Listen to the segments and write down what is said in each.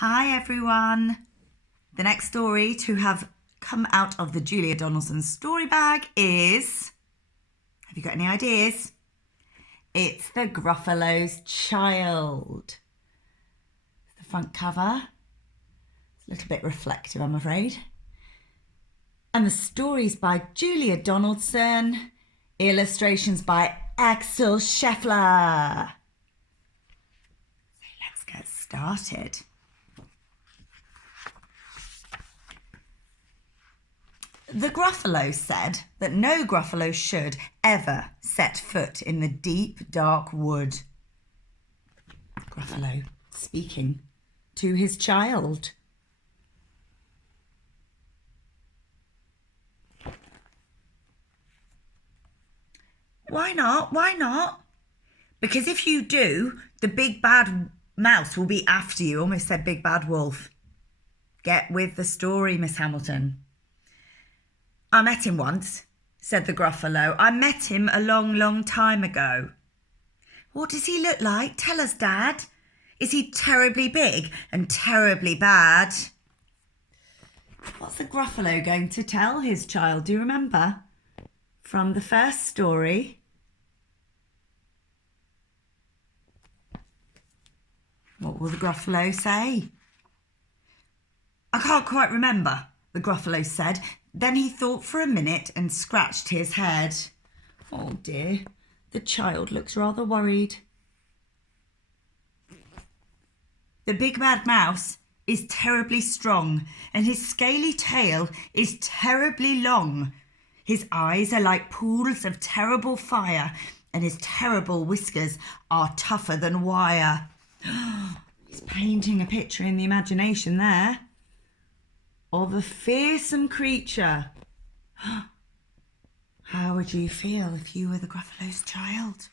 Hi everyone. The next story to have come out of the Julia Donaldson story bag is, have you got any ideas? It's the Gruffalo's Child. The front cover, it's a little bit reflective, I'm afraid. And the story's by Julia Donaldson, illustrations by Axel Scheffler. So let's get started. The Gruffalo said that no Gruffalo should ever set foot in the deep, dark wood. Gruffalo speaking to his child. Why not? Why not? Because if you do, the big bad mouse will be after you. Almost said big bad wolf. Get with the story, Miss Hamilton. I met him once, said the Gruffalo. I met him a long, long time ago. What does he look like? Tell us, Dad. Is he terribly big and terribly bad? What's the Gruffalo going to tell his child? Do you remember? From the first story. What will the Gruffalo say? I can't quite remember, the Gruffalo said. Then he thought for a minute and scratched his head. Oh dear, the child looks rather worried. The big bad mouse is terribly strong and his scaly tail is terribly long. His eyes are like pools of terrible fire and his terrible whiskers are tougher than wire. He's painting a picture in the imagination there of a fearsome creature. How would you feel if you were the Gruffalo's child?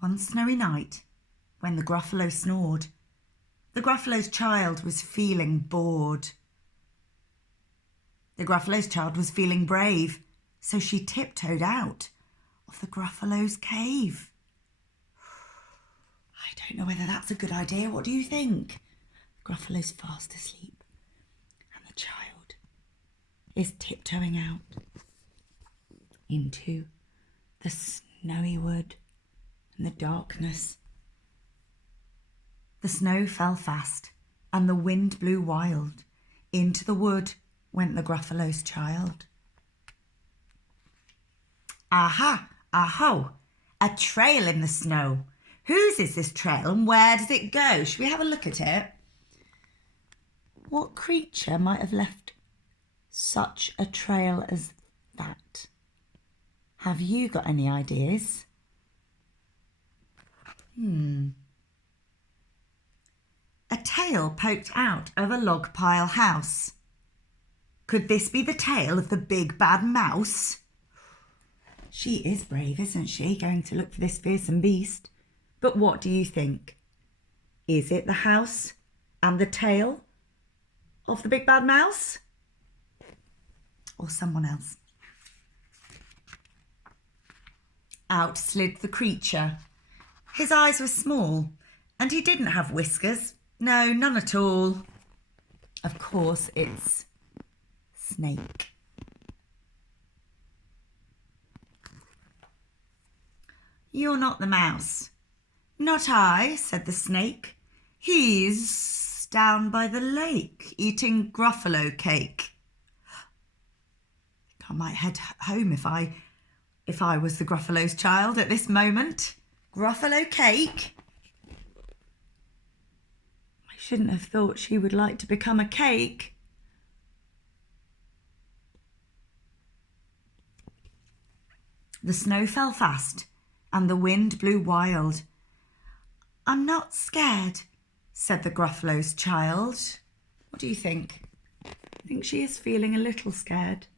One snowy night, when the Gruffalo snored, the Gruffalo's child was feeling bored. The Gruffalo's child was feeling brave, so she tiptoed out of the Gruffalo's cave. I don't know whether that's a good idea. What do you think? Gruffalo's fast asleep and the child is tiptoeing out into the snowy wood and the darkness. The snow fell fast and the wind blew wild. Into the wood went the Gruffalo's child. Aha, aho, a trail in the snow. Whose is this trail and where does it go? Should we have a look at it? What creature might have left such a trail as that? Have you got any ideas? A tail poked out of a log pile house. Could this be the tail of the big bad mouse? She is brave, isn't she, going to look for this fearsome beast? But what do you think? Is it the house and the tail of the big bad mouse? Or someone else? Out slid the creature. His eyes were small and he didn't have whiskers. No, none at all. Of course, it's Snake. You're not the mouse. Not I, said the snake. He's down by the lake eating Gruffalo cake. I might head home if I was the Gruffalo's child at this moment. Gruffalo cake? I shouldn't have thought she would like to become a cake. The snow fell fast and the wind blew wild. I'm not scared, said the Gruffalo's child. What do you think? I think she is feeling a little scared.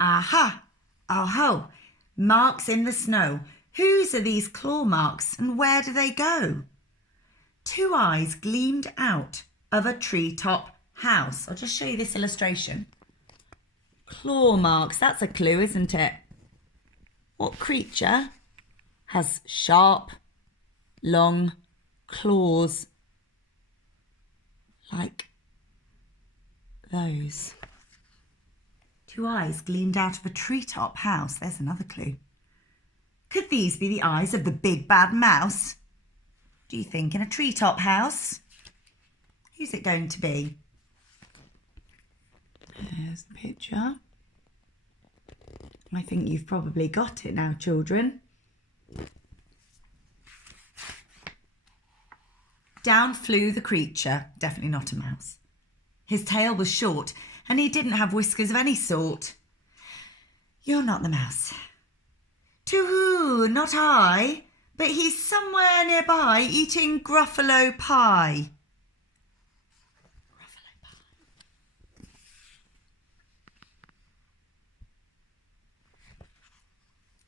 Aha! Oh-ho! Marks in the snow. Whose are these claw marks and where do they go? Two eyes gleamed out of a treetop house. I'll just show you this illustration. Claw marks. That's a clue, isn't it? What creature has sharp, long claws like those? Two eyes gleamed out of a treetop house. There's another clue. Could these be the eyes of the big bad mouse? Do you think in a treetop house? Who's it going to be? There's the picture. I think you've probably got it now, children. Down flew the creature, definitely not a mouse. His tail was short and he didn't have whiskers of any sort. You're not the mouse. Too-hoo, not I, but he's somewhere nearby eating Gruffalo pie. Gruffalo pie.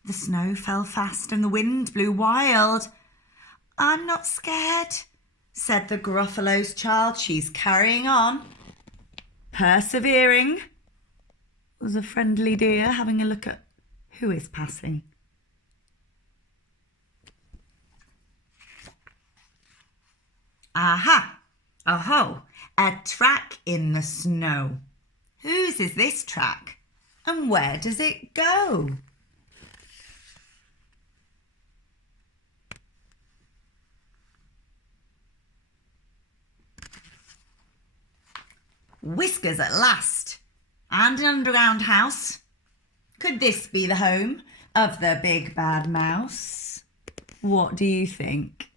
The snow fell fast and the wind blew wild. I'm not scared, said the Gruffalo's child. She's carrying on. Persevering. Was a friendly deer having a look at who is passing. Aha! Oh-ho! A track in the snow. Whose is this track? And where does it go? Whiskers at last. And an underground house. Could this be the home of the big bad mouse? What do you think?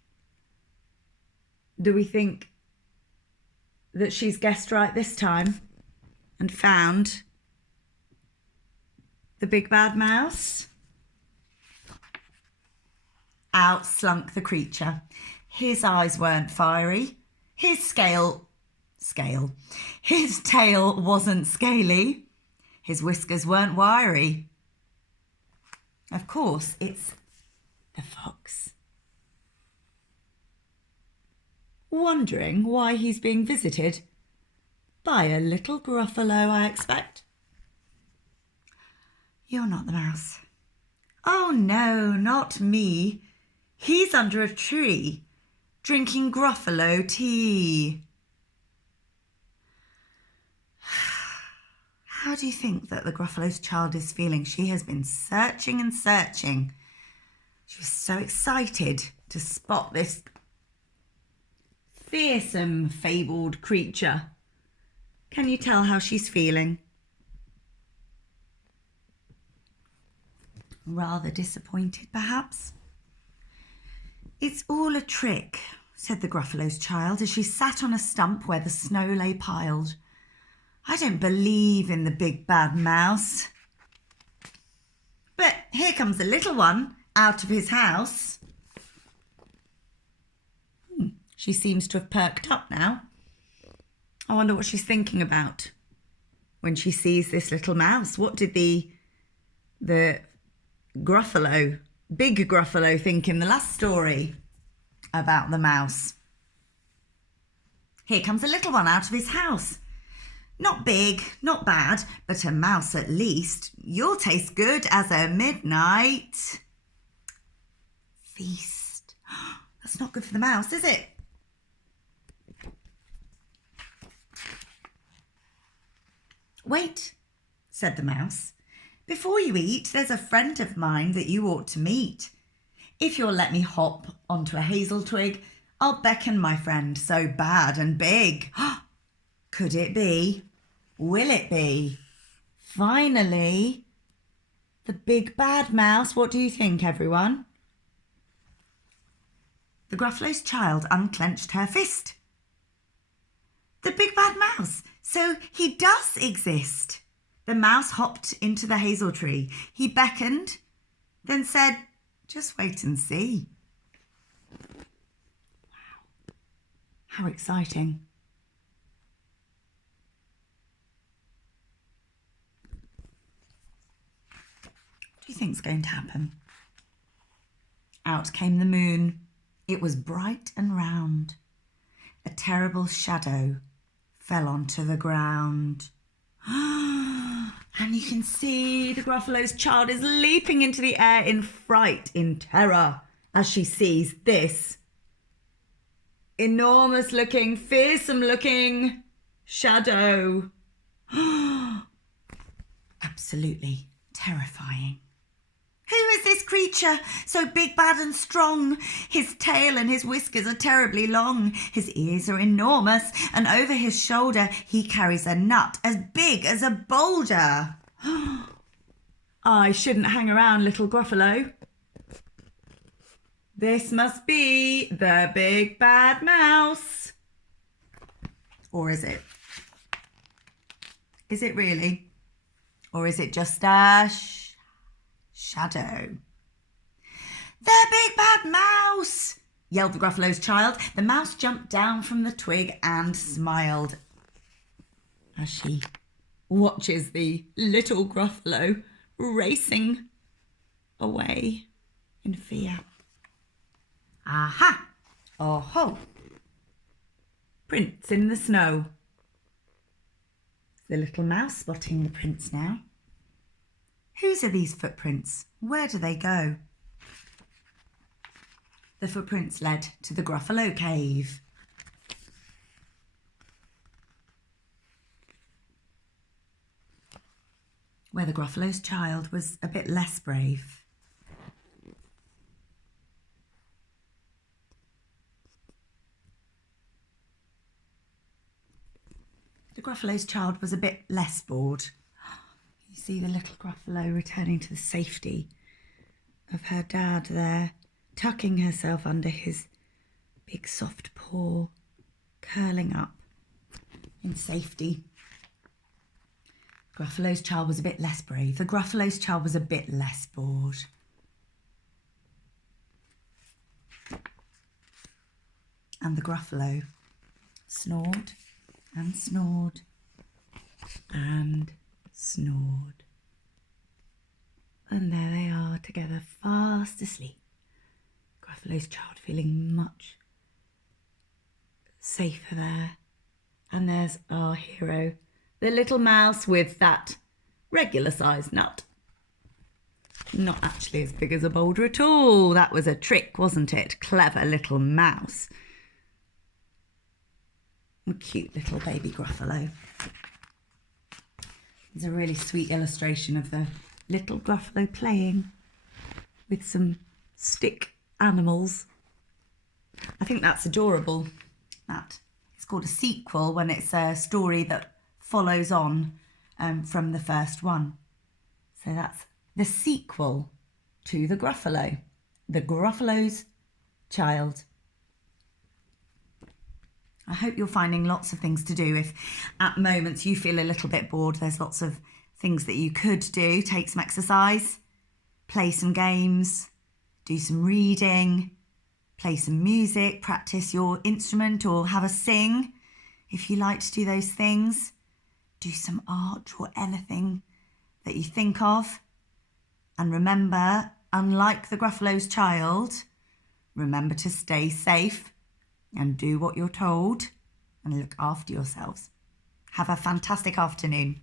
Do we think that she's guessed right this time and found the big bad mouse? Out slunk the creature. His eyes weren't fiery. His His tail wasn't scaly. His whiskers weren't wiry. Of course, it's the fox. Wondering why he's being visited by a little Gruffalo, I expect. You're not the mouse. Oh no, not me. He's under a tree, drinking Gruffalo tea. How do you think that the Gruffalo's child is feeling? She has been searching and searching. She was so excited to spot this fearsome, fabled creature. Can you tell how she's feeling? Rather disappointed, perhaps? It's all a trick, said the Gruffalo's child as she sat on a stump where the snow lay piled. I don't believe in the big bad mouse. But here comes the little one out of his house. She seems to have perked up now. I wonder what she's thinking about when she sees this little mouse. What did the Gruffalo, big Gruffalo, think in the last story about the mouse? Here comes a little one out of his house. Not big, not bad, but a mouse at least. You'll taste good as a midnight feast. That's not good for the mouse, is it? Wait, said the mouse. Before you eat, there's a friend of mine that you ought to meet. If you'll let me hop onto a hazel twig, I'll beckon my friend so bad and big. Could it be? Will it be? Finally, the big bad mouse. What do you think, everyone? The Gruffalo's child unclenched her fist. The big bad mouse. So he does exist. The mouse hopped into the hazel tree. He beckoned, then said, just wait and see. Wow. How exciting. What do you think's going to happen? Out came the moon. It was bright and round. A terrible shadow fell onto the ground. And you can see the Gruffalo's child is leaping into the air in fright, in terror, as she sees this enormous looking, fearsome looking shadow. Absolutely terrifying. Who is this creature, so big, bad and strong? His tail and his whiskers are terribly long. His ears are enormous, and over his shoulder he carries a nut as big as a boulder. I shouldn't hang around, little Gruffalo. This must be the big bad mouse. Or is it? Is it really? Or is it just a shadow? The big bad mouse! Yelled the Gruffalo's child. The mouse jumped down from the twig and smiled as she watches the little Gruffalo racing away in fear. Aha! Oh ho! Prints in the snow. The little mouse spotting the prints now. Whose are these footprints? Where do they go? The footprints led to the Gruffalo cave. Where the Gruffalo's child was a bit less brave. The Gruffalo's child was a bit less bored. You see the little Gruffalo returning to the safety of her dad there, tucking herself under his big soft paw, curling up in safety. Gruffalo's child was a bit less brave. The Gruffalo's child was a bit less bored. And the Gruffalo snored and snored and snored. And there they are together, fast asleep. Gruffalo's child feeling much safer there. And there's our hero, the little mouse with that regular sized nut. Not actually as big as a boulder at all. That was a trick, wasn't it? Clever little mouse. A cute little baby Gruffalo. There's a really sweet illustration of the little Gruffalo playing with some stick animals. I think that's adorable. That it's called a sequel when it's a story that follows on from the first one. So that's the sequel to the Gruffalo, the Gruffalo's child. I hope you're finding lots of things to do. If at moments you feel a little bit bored, there's lots of things that you could do. Take some exercise, play some games, do some reading, play some music, practice your instrument or have a sing. If you like to do those things, do some art, draw anything that you think of. And remember, unlike the Gruffalo's child, remember to stay safe and do what you're told and look after yourselves. Have a fantastic afternoon.